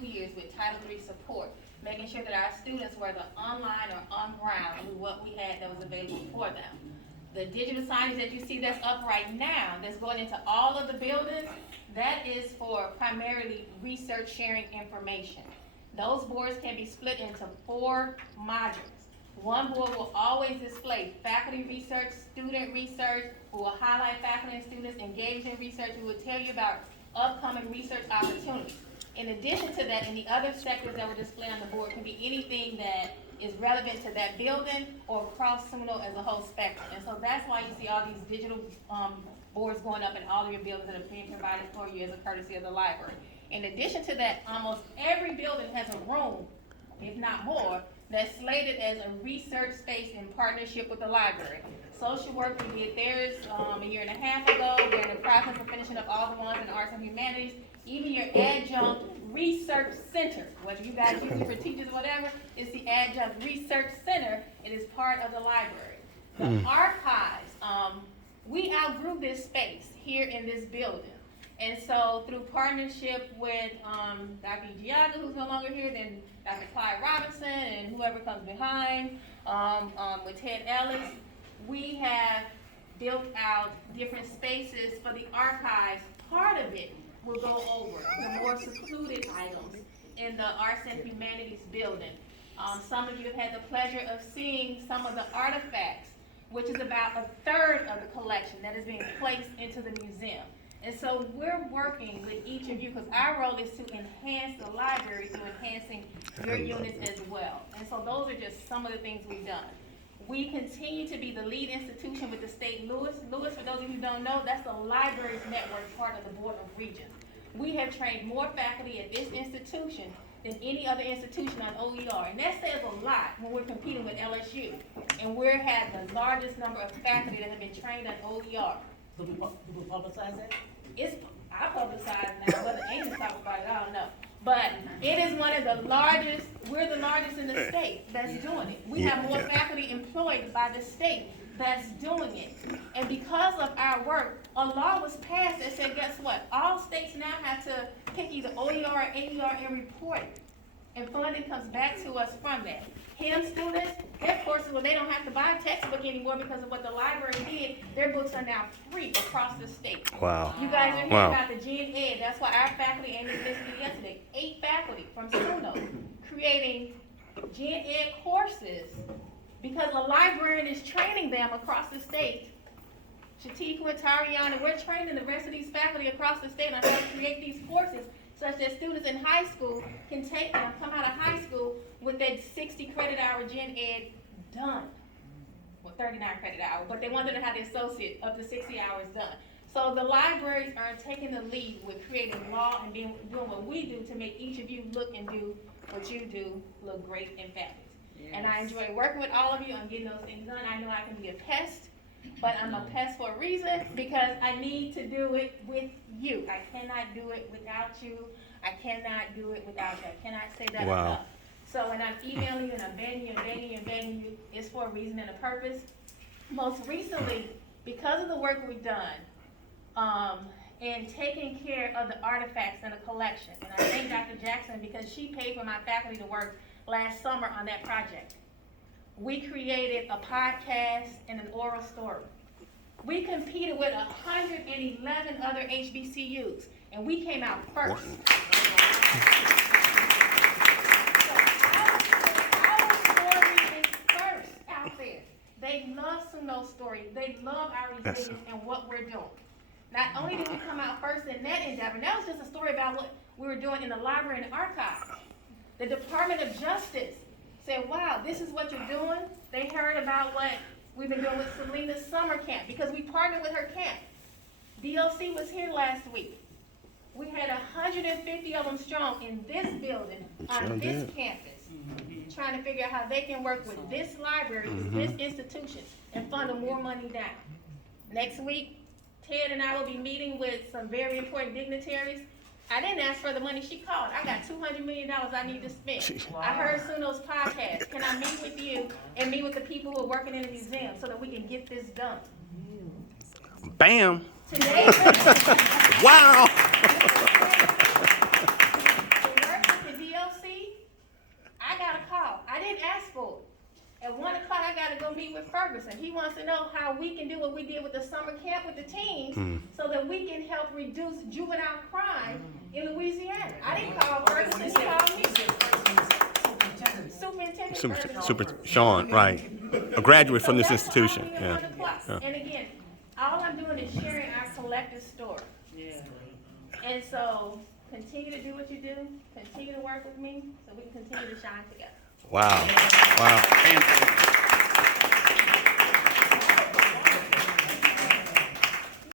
2 years with Title III support, making sure that our students, whether online or on ground, knew what we had that was available for them. The digital signage that you see that's up right now, that's going into all of the buildings, that is for primarily research sharing information. Those boards can be split into 4 modules. One board will always display faculty research, student research, who will highlight faculty and students engaged in research, who will tell you about upcoming research opportunities. In addition to that, in the other sectors that will display on the board can be anything that is relevant to that building or across SUNO as a whole spectrum. And so that's why you see all these digital boards going up in all of your buildings that are being provided for you as a courtesy of the library. In addition to that, almost every building has a room, if not more, that's slated as a research space in partnership with the library. Social work, we did theirs a year and a half ago. We're in the process of finishing up all the ones in the arts and humanities. Even your adjunct research center, whether you guys use it for teachers or whatever, it's the adjunct research center. It is part of the library. The archives, we outgrew this space here in this building. And so through partnership with Dr. Giaga, who's no longer here, then Dr. Clyde Robinson and whoever comes behind, with Ted Ellis, we have built out different spaces for the archives. Part of it will go over the more secluded items in the Arts and Humanities building. Some of you have had the pleasure of seeing some of the artifacts, which is about a third of the collection that is being placed into the museum. And so we're working with each of you because our role is to enhance the library through enhancing your units as well. And so those are just some of the things we've done. We continue to be the lead institution with the state Lewis. Lewis, for those of you who don't know, that's the libraries network part of the Board of Regents. We have trained more faculty at this institution than any other institution on OER. And that says a lot when we're competing with LSU. And we have the largest number of faculty that have been trained on OER. Do we publicize that? I publicize now, whether Amy talks about it, I don't know. But it is one of the largest, we're the largest in the state that's doing it. We have more faculty employed by the state that's doing it. And because of our work, a law was passed that said, guess what? All states now have to pick either OER or AER and report it. And funding comes back to us from that. HIM students, their courses, well, they don't have to buy a textbook anymore because of what the library did. Their books are now free across the state. Wow. You guys are hearing about the Gen Ed. That's why our faculty, Amy listened yesterday, 8 faculty from SUNO creating Gen Ed courses because a librarian is training them across the state. Shatika and Tariana, we're training the rest of these faculty across the state on how to create these courses such that students in high school can take them, come out of high school with that 60 credit hour Gen Ed done. Well, 39 credit hour, but they want them to have the associate up to 60 hours done. So the libraries are taking the lead with creating law and doing what we do to make each of you look and do what you do look great and fabulous. Yes. And I enjoy working with all of you on getting those things done. I know I can be a pest, but I'm a pest for a reason because I need to do it with you. I cannot do it without you. I cannot do it without you. I cannot say that enough. So when I'm emailing you and I'm begging you, it's for a reason and a purpose. Most recently, because of the work we've done, in taking care of the artifacts in the collection, and I thank Dr. Jackson because she paid for my faculty to work last summer on that project. We created a podcast and an oral story. We competed with 111 other HBCUs, and we came out first. They love SUNO's story. They love our resilience and what we're doing. Not only did we come out first in that endeavor, that was just a story about what we were doing in the library and archives. The Department of Justice said, wow, this is what you're doing. They heard about what we've been doing with Selena's summer camp because we partnered with her camp. DLC was here last week. We had 150 of them strong in this building on this campus, trying to figure out how they can work with this library, with this institution, and funnel more money down. Next week, Ted and I will be meeting with some very important dignitaries. I didn't ask for the money, she called. I got $200 million I need to spend. Wow. I heard SUNO's podcast. Can I meet with you and meet with the people who are working in the museum so that we can get this done? Bam! Today, wow! the work He wants to know how we can do what we did with the summer camp with the teens, so that we can help reduce juvenile crime in Louisiana. I didn't call Ferguson, he called me. Superintendent Ferguson. Sean, right. A graduate from this So that's institution, all we yeah. want to plus. Yeah. And again, all I'm doing is sharing our collective story. And so, continue to do what you do, continue to work with me, so we can continue to shine together. Wow. Wow.